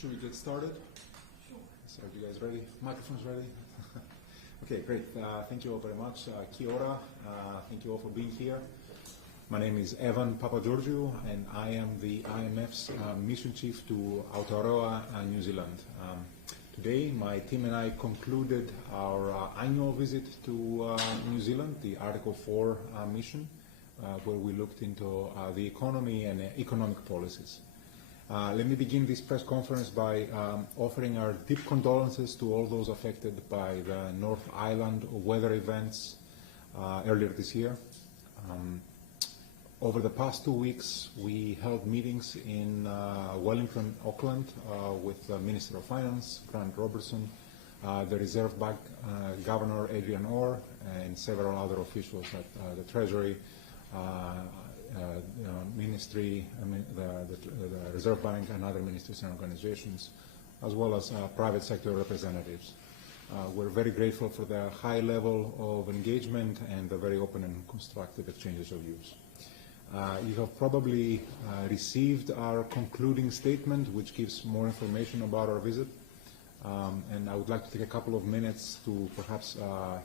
Should we get started? Sure. So are you guys ready? Microphones ready? Okay, great. Thank you all very much. Kia ora. Thank you all for being here. My name is Evan Papageorgiou, and I am the IMF's mission chief to Aotearoa, New Zealand. Today, my team and I concluded our annual visit to New Zealand, the Article 4 mission, where we looked into the economy and economic policies. Let me begin this press conference by offering our deep condolences to all those affected by the North Island weather events earlier this year. Over the past 2 weeks, we held meetings in Wellington, Auckland, with the Minister of Finance, Grant Robertson, the Reserve Bank Governor, Adrian Orr, and several other officials at the Treasury, Ministry, the Reserve Bank, and other ministries and organizations, as well as private sector representatives. We're very grateful for the high level of engagement and the very open and constructive exchanges of views. You have probably received our concluding statement, which gives more information about our visit. And I would like to take a couple of minutes to perhaps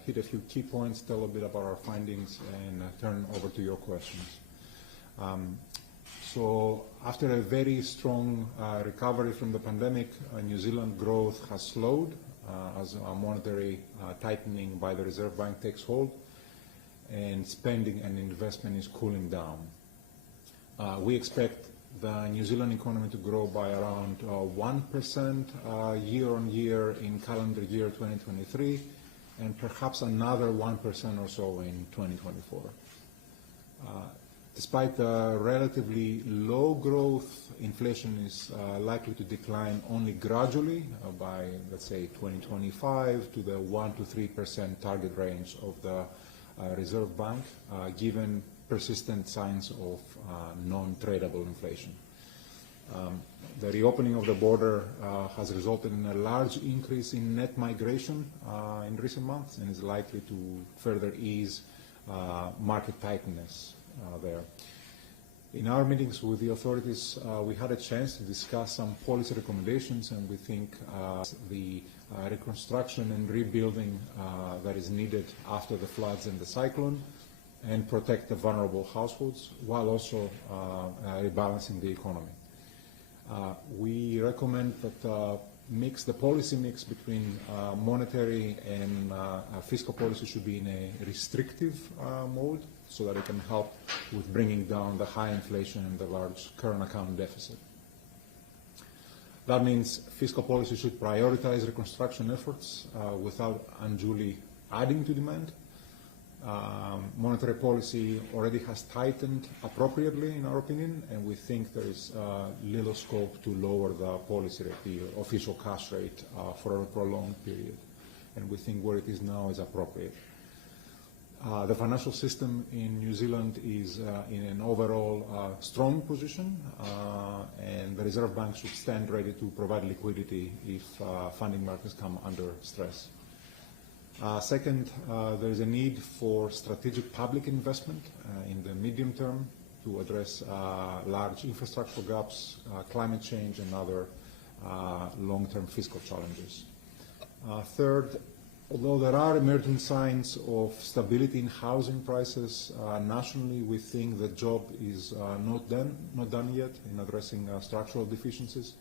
hit a few key points, tell a bit about our findings, and turn over to your questions. So after a very strong recovery from the pandemic, New Zealand growth has slowed as monetary tightening by the Reserve Bank takes hold, and spending and investment is cooling down. We expect the New Zealand economy to grow by around 1% year on year in calendar year 2023, and perhaps another 1% or so in 2024. Despite the relatively low growth, inflation is likely to decline only gradually by, let's say, 2025 to the 1 to 3% target range of the Reserve Bank, given persistent signs of non-tradable inflation. The reopening of the border has resulted in a large increase in net migration in recent months, and is likely to further ease market tightness there. In our meetings with the authorities, we had a chance to discuss some policy recommendations, and we think the reconstruction and rebuilding that is needed after the floods and the cyclone, and protect the vulnerable households while also rebalancing the economy. We recommend that the policy mix between monetary and fiscal policy should be in a restrictive mode, so that it can help with bringing down the high inflation and the large current account deficit. That means fiscal policy should prioritize reconstruction efforts without unduly adding to demand. Monetary policy already has tightened appropriately, in our opinion, and we think there is little scope to lower the policy rate, the official cash rate, for a prolonged period. And we think where it is now is appropriate. The financial system in New Zealand is in an overall strong position, and the Reserve Bank should stand ready to provide liquidity if funding markets come under stress. Second, there is a need for strategic public investment in the medium term to address large infrastructure gaps, climate change, and other long-term fiscal challenges. Third, although there are emerging signs of stability in housing prices nationally, we think the job is not done yet in addressing structural deficiencies.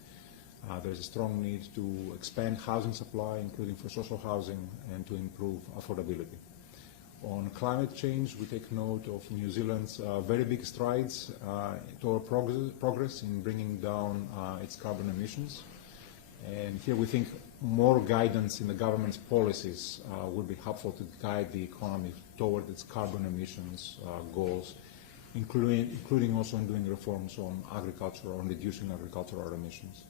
There's a strong need to expand housing supply, including for social housing, and to improve affordability. On climate change, we take note of New Zealand's very big strides toward progress in bringing down its carbon emissions. And here we think more guidance in the government's policies would be helpful to guide the economy toward its carbon emissions goals, including also in doing reforms on agriculture, on reducing agricultural emissions.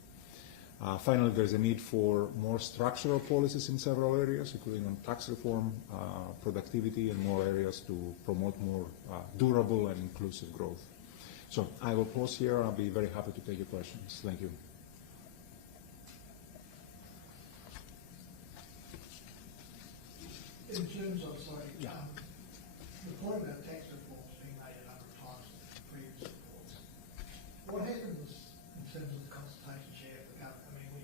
Finally, there's a need for more structural policies in several areas, including on tax reform, productivity, and more areas to promote more durable and inclusive growth. So I will pause here. I'll be very happy to take your questions. Thank you. In terms of, sorry, Yeah. the point about tax reforms being made a number of times in previous reports, what happens in terms of the consultation chair of the government? I mean, we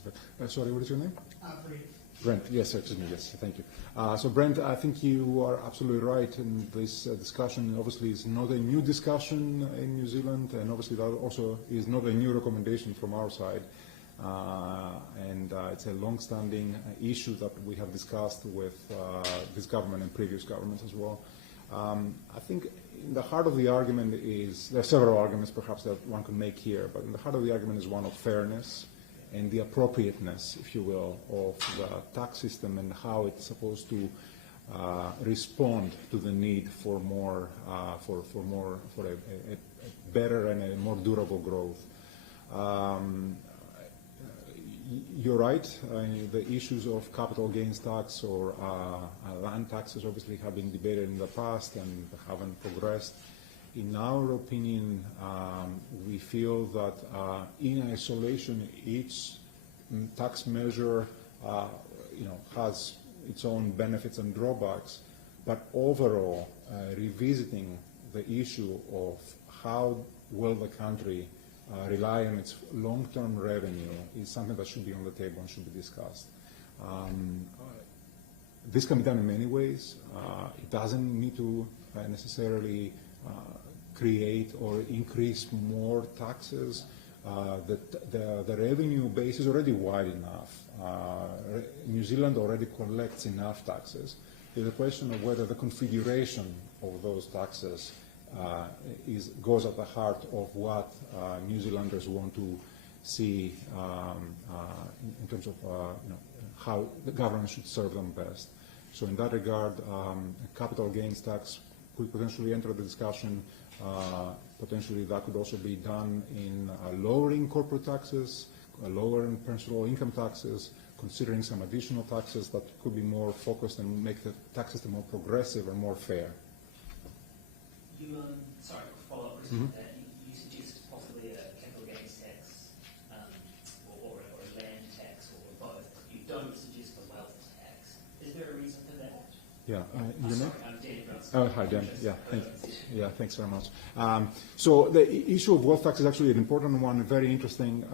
effect. Sorry, what is your name? Brent. Brent, yes, excuse me, yes, thank you. So Brent, I think you are absolutely right in this discussion. Obviously, it's not a new discussion in New Zealand, and obviously that also is not a new recommendation from our side. It's a long-standing issue that we have discussed with this government and previous governments as well. I think in the heart of the argument is, there are several arguments perhaps that one could make here, but in the heart of the argument is one of fairness and the appropriateness, if you will, of the tax system and how it's supposed to respond to the need for more, for a better and a more durable growth. You're right. The issues of capital gains tax or land taxes obviously have been debated in the past and haven't progressed. In our opinion, we feel that in isolation, each tax measure, has its own benefits and drawbacks. But overall, revisiting the issue of how will the country rely on its long-term revenue is something that should be on the table and should be discussed. This can be done in many ways. It doesn't need to necessarily create or increase more taxes. The revenue base is already wide enough. New Zealand already collects enough taxes. It's a question of whether the configuration of those taxes goes at the heart of what New Zealanders want to see in terms of how the government should serve them best. So in that regard, capital gains tax could potentially enter the discussion. Potentially that could also be done in lowering corporate taxes, lowering personal income taxes, considering some additional taxes that could be more focused and make the tax system more progressive and more fair. Sorry, follow-up question. You suggest possibly a capital gains tax or a land tax or both. You don't suggest a wealth tax. Is there a reason for that? Yeah, your name? I'm Dan Brunson. Oh, hi, Dan. Yeah, thanks very much. So the issue of wealth tax is actually an important one, very interesting.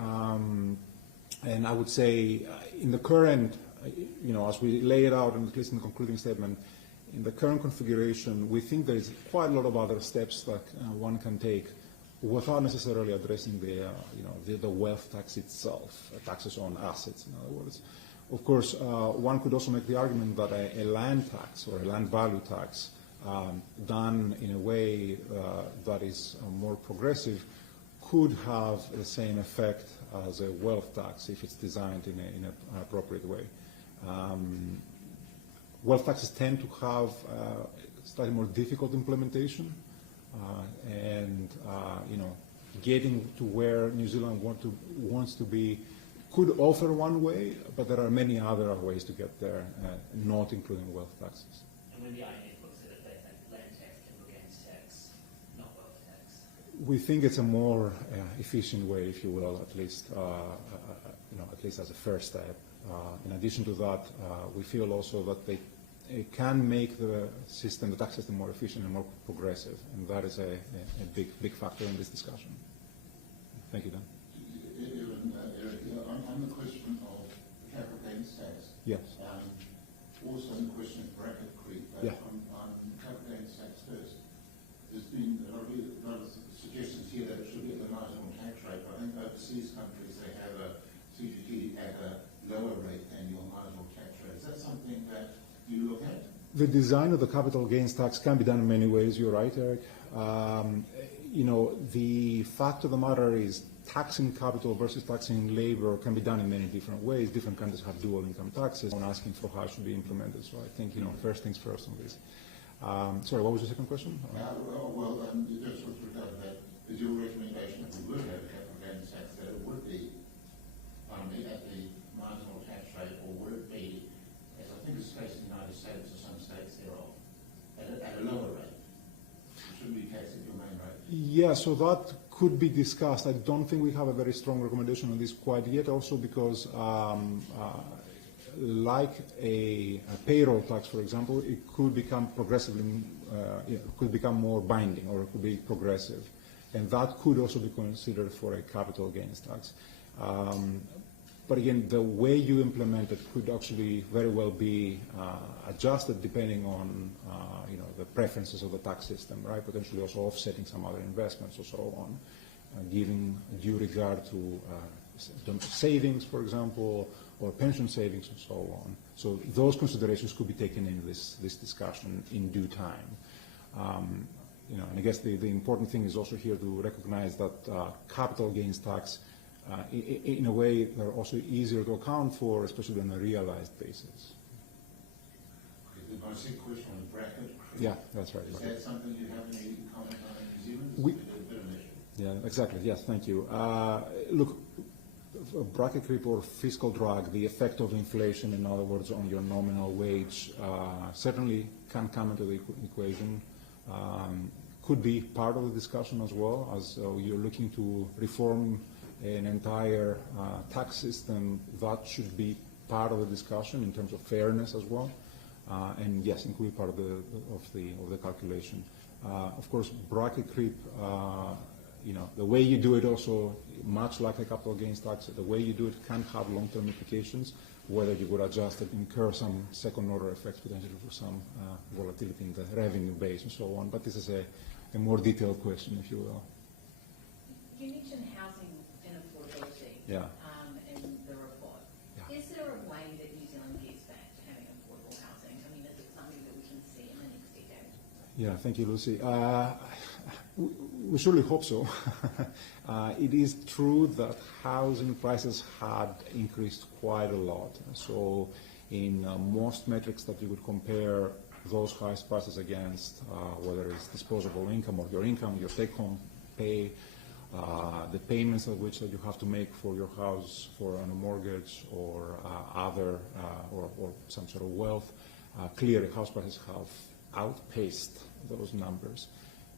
And I would say in the current, as we lay it out, and at least in the concluding statement, in the current configuration, we think there is quite a lot of other steps that one can take without necessarily addressing the wealth tax itself, taxes on assets, in other words. Of course, one could also make the argument that a land tax or a land value tax done in a way that is more progressive could have the same effect as a wealth tax if it's designed in an appropriate way. Wealth taxes tend to have slightly more difficult implementation, and getting to where New Zealand wants to be could offer one way, but there are many other ways to get there, not including wealth taxes. And when the IMF looks at it, they think land tax, capital gains tax, not wealth tax. We think it's a more efficient way, if you will, at least as a first step. In addition to that, we feel also that it can make the tax system more efficient and more progressive, and that is a big factor in this discussion. Thank you, Dan. On the question of capital gains tax, yes. Also on the question of bracket creep, yeah. on capital gains tax first, there's been a lot of suggestions here that it should be at the marginal tax rate, but I think overseas countries, they have a CGT at a lower rate than your marginal tax rate. Is that something that you look at? The design of the capital gains tax can be done in many ways. You're right, Eric. The fact of the matter is taxing capital versus taxing labor can be done in many different ways. Different countries have dual income taxes. I'm asking for how it should be implemented. So I think, first things first on this. Sorry, what was the second question? Just with regard to that, is your recommendation that we would have a capital gains tax, that it would be at the marginal tax rate, or would it be, as I think it's the case in the United States or some states thereof, at a lower rate? It shouldn't be taxed at your main rate. Yeah, so that could be discussed. I don't think we have a very strong recommendation on this quite yet, also because like a payroll tax, for example, it could become progressively, could become more binding, or it could be progressive. And that could also be considered for a capital gains tax. But again, the way you implement it could actually very well be adjusted depending on the preferences of the tax system, right? Potentially also offsetting some other investments or so on, giving due regard to savings, for example, or pension savings and so on. So those considerations could be taken in this discussion in due time. And I guess the important thing is also here to recognize that capital gains tax, in a way, they're also easier to account for, especially on a realized basis. Okay, my second question on the bracket. Yeah, that's right. Is that something you have any comment on in New Zealand? Yeah, exactly. Yes, thank you. Look, bracket creep or fiscal drag, the effect of inflation, in other words, on your nominal wage, certainly can come into the equation. Could be part of the discussion as well, as you're looking to reform an entire tax system. That should be part of the discussion in terms of fairness as well, and yes, include part of the calculation. Of course, bracket creep. The way you do it also, much like a capital gains tax, the way you do it can have long-term implications, whether you would adjust it, incur some second-order effects potentially for some volatility in the revenue base and so on. But this is a more detailed question, if you will. You mentioned housing and affordability Yeah. In the report. Yeah. Is there a way that New Zealand gets back to having affordable housing? I mean, is it something that we can see in the next decade? Yeah, thank you, Lucy. We surely hope so. It is true that housing prices had increased quite a lot. So in most metrics that you would compare those highest prices against, whether it's disposable income or your take-home pay, the payments of which that you have to make for your house, for on a mortgage or other, or some sort of wealth, clearly house prices have outpaced those numbers.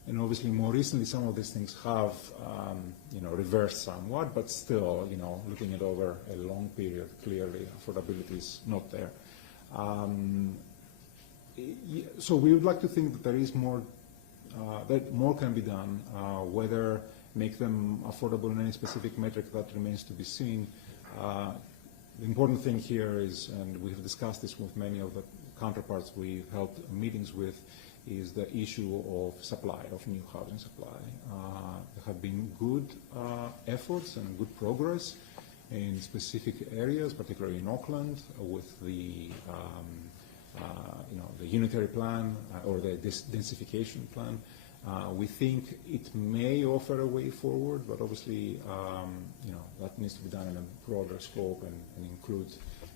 And obviously, more recently, some of these things have, reversed somewhat, but still, looking at over a long period, clearly affordability is not there. So we would like to think that there is more, that more can be done. Whether make them affordable in any specific metric, that remains to be seen. The important thing here is, and we have discussed this with many of the counterparts we've held meetings with, is the issue of supply, of new housing supply. There have been good efforts and good progress in specific areas, particularly in Auckland, with the the unitary plan or the densification plan. We think it may offer a way forward, but obviously, that needs to be done in a broader scope and include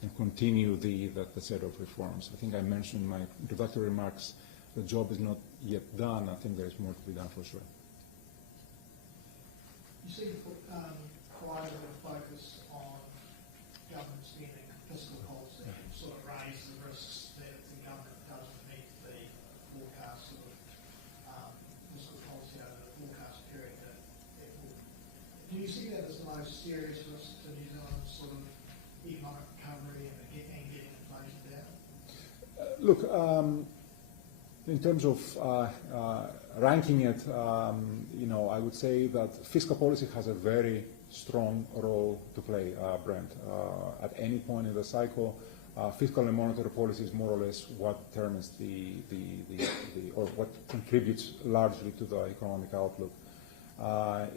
and continue the set of reforms. I think I mentioned in my introductory remarks, the job is not yet done. I think there is more to be done for sure. You see quite a bit of focus on government spending, fiscal policy, sort of raise the risks that the government doesn't meet the forecast sort of fiscal policy over the forecast period that it will. Do you see that as the most serious risk to New Zealand's sort of economic recovery and getting inflation down? Look, in terms of ranking it, I would say that fiscal policy has a very strong role to play, Brent. At any point in the cycle, fiscal and monetary policy is more or less what determines or what contributes largely to the economic outlook.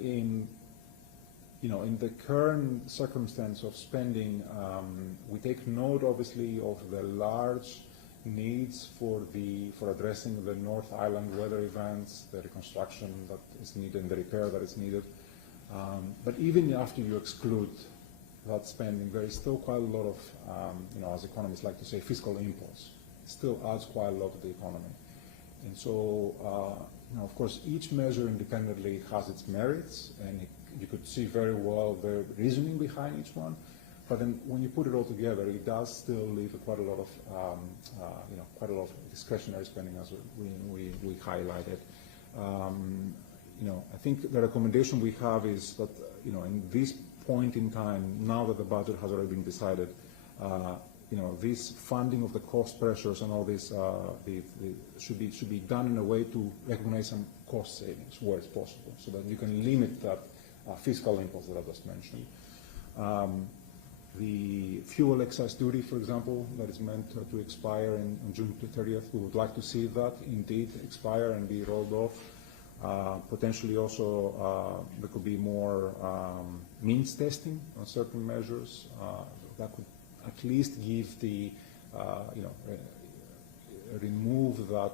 In the current circumstance of spending, we take note, obviously, of the large needs for addressing the North Island weather events, the reconstruction that is needed, and the repair that is needed. But even after you exclude that spending, there is still quite a lot of, as economists like to say, fiscal impulse. It still adds quite a lot to the economy. And so, of course, each measure independently has its merits, and you could see very well the reasoning behind each one. But then when you put it all together, it does still leave quite a lot of discretionary spending, as we highlighted. I think the recommendation we have is that, in this point in time, now that the budget has already been decided, this funding of the cost pressures and all this should be done in a way to recognize some cost savings where it's possible, so that you can limit that fiscal impulse that I just mentioned. The fuel excise duty, for example, that is meant to expire on June 30th, we would like to see that indeed expire and be rolled off. Potentially also there could be more means testing on certain measures. That could at least give the, remove that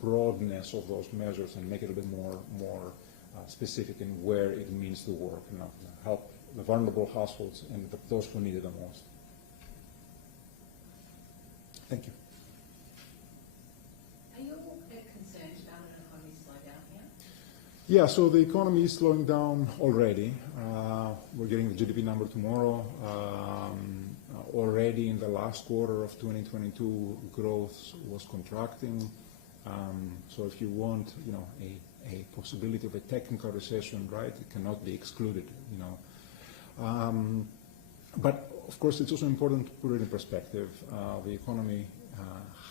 broadness of those measures and make it a bit more specific in where it means to work, help the vulnerable households and those who need it the most. Thank you. Are you all concerned about an economy slowdown here? Yeah, so the economy is slowing down already. We're getting the GDP number tomorrow. Already in the last quarter of 2022, growth was contracting. So if you want, a possibility of a technical recession, right, it cannot be excluded, But of course, it's also important to put it in perspective. The economy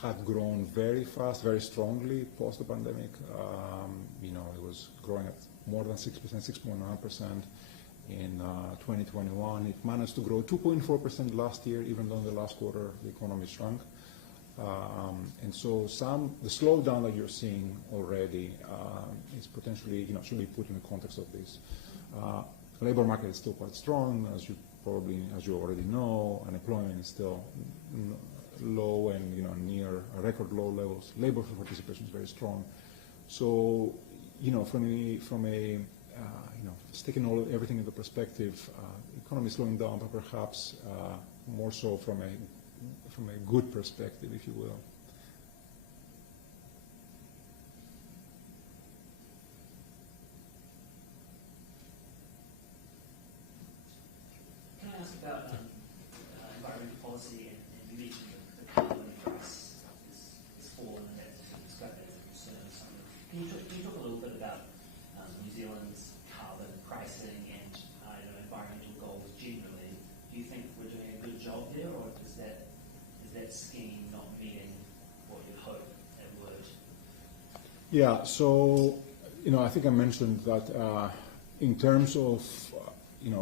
had grown very fast, very strongly post the pandemic. It was growing at more than 6%, 6.9% in 2021. It managed to grow 2.4% last year, even though in the last quarter the economy shrunk. And so the slowdown that you're seeing already is potentially, should be put in the context of this. Labor market is still quite strong, as you already know. Unemployment is still low and near record low levels. Labor participation is very strong. So from a just taking everything into perspective, economy is slowing down, but perhaps more so from a good perspective, if you will. Can I ask about environmental policy and you mentioned the carbon price is fallen and that's described as a concern. Can you talk a little bit about New Zealand's carbon pricing and environmental goals generally? Do you think we're doing a good job there, or is that scheme not meeting what you'd hope it would? Yeah, so I think I mentioned that in terms of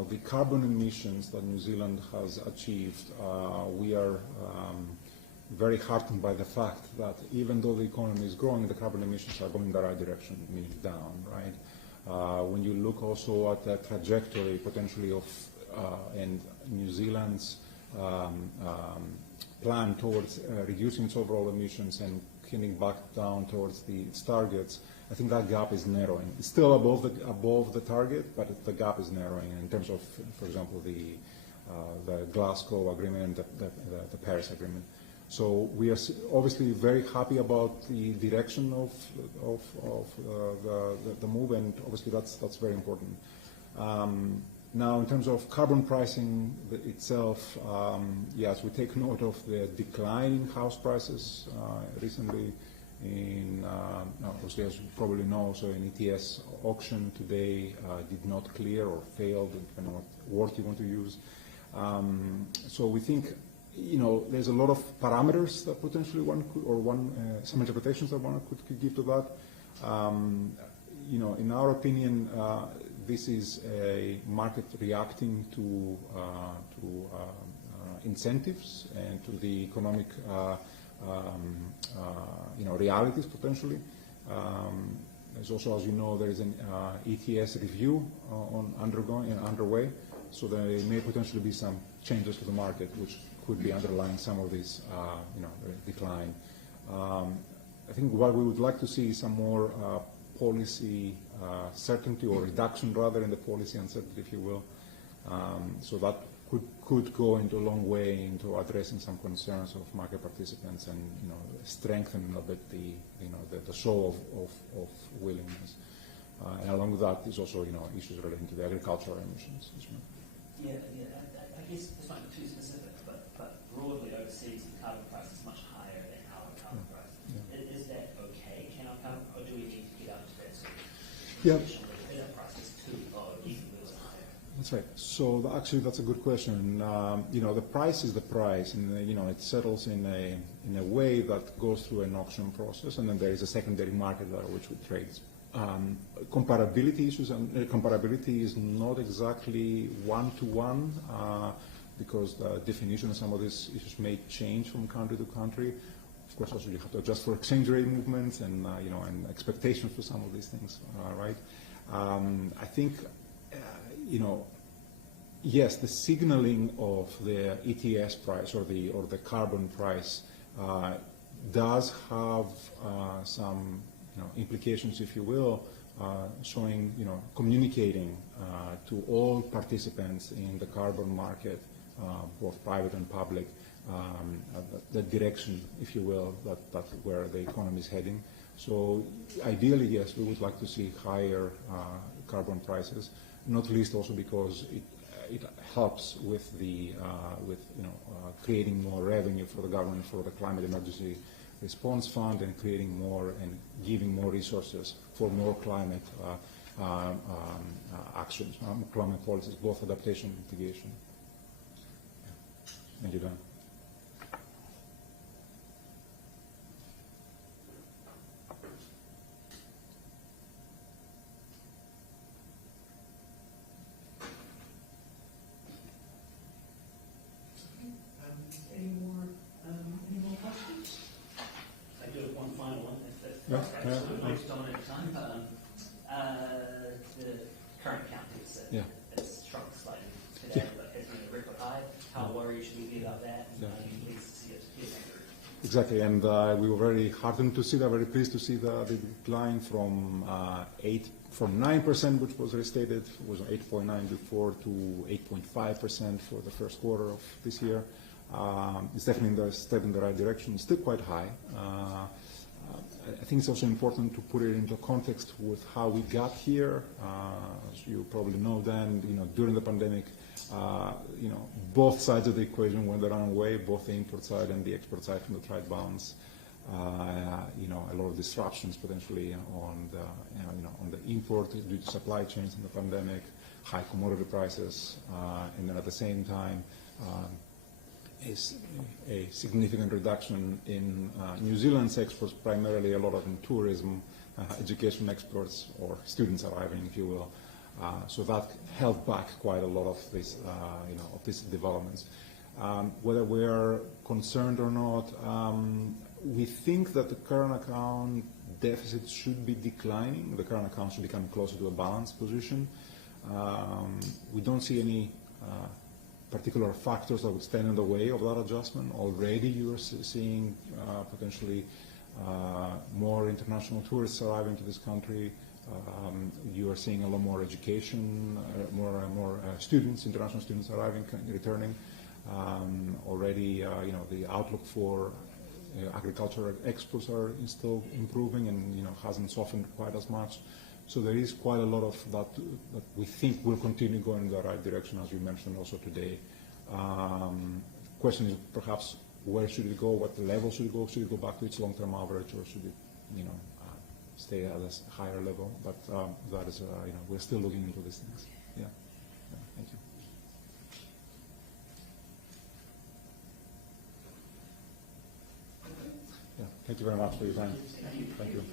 the carbon emissions that New Zealand has achieved, we are very heartened by the fact that even though the economy is growing, the carbon emissions are going in the right direction, meaning down, right? When you look also at the trajectory potentially of and New Zealand's plan towards reducing its overall emissions and getting back down towards its targets, I think that gap is narrowing. It's still above the target, but the gap is narrowing in terms of, for example, the Glasgow Agreement and the Paris Agreement. So we are obviously very happy about the direction of the move, and obviously that's very important. Now, in terms of carbon pricing itself, yes, we take note of the decline in house prices recently. Obviously, as you probably know, so an ETS auction today did not clear or failed, depending on what word you want to use. So we think, there's a lot of parameters that potentially one could, or some interpretations that one could give to that. In our opinion, this is a market reacting to incentives and to the economic realities potentially. There's also, as you know, there is an ETS review underway, so there may potentially be some changes to the market which could be underlying some of this decline. I think what we would like to see is some more policy certainty, or reduction rather, in the policy uncertainty, if you will. So that could go into a long way into addressing some concerns of market participants and strengthening a bit the show of willingness. And along with that is also issues relating to the agricultural emissions as well. Yeah. I guess this might be too specific, but broadly overseas the carbon price is much higher than our carbon price. Yeah. Is that okay? Can our carbon, or do we need to get up to that sort of position where our price is too low, even though it's higher? That's right. So actually, that's a good question. The price is the price, and it settles in a way that goes through an auction process, and then there is a secondary market which we trade. Comparability issues, and comparability is not exactly one-to-one. because the definition of some of these issues may change from country to country. Of course, also you have to adjust for exchange rate movements and and expectations for some of these things, right? I think yes, the signaling of the ETS price or the carbon price does have some implications, if you will, showing communicating to all participants in the carbon market, both private and public, the direction, if you will, that's where the economy is heading. So ideally, yes, we would like to see higher carbon prices, not least also because it helps with creating more revenue for the government for the climate emergency response fund and creating more and giving more resources for more climate actions, climate policies, both adaptation and mitigation. And you're done. Any more questions? I do have one final one, if that's Yeah. most dominant time. The current account has shrunk slightly today, but has been a record high. How worried should we be about that? And are you pleased to see it here? Exactly, and we were very heartened to see that, very pleased to see the decline from 9%, which was restated, was 8.9 before, to 8.5% for the first quarter of this year. It's definitely a step in the right direction. It's still quite high. I think it's also important to put it into context with how we got here. As you probably know, Dan, during the pandemic, both sides of the equation went the wrong way, both the import side and the export side from the trade balance. A lot of disruptions potentially on the import due to supply chains in the pandemic, high commodity prices, and then at the same time, is a significant reduction in New Zealand's exports, primarily a lot of in tourism, education exports, or students arriving, if you will. So that held back quite a lot of this, of these developments. Whether we're concerned or not, we think that the current account deficit should be declining. The current account should become closer to a balanced position. We don't see any particular factors that would stand in the way of that adjustment. Already you are seeing potentially more international tourists arriving to this country. You are seeing a lot more education, more students, international students arriving, returning. Already, the outlook for agricultural exports are still improving and hasn't softened quite as much. So there is quite a lot of that we think will continue going in the right direction, as you mentioned also today. Question is perhaps where should it go? What level should it go? Should it go back to its long-term average, or should it, stay at a higher level? But that is, we're still looking into these things. Yeah. Thank you. Yeah. Thank you very much for your time. Thank you.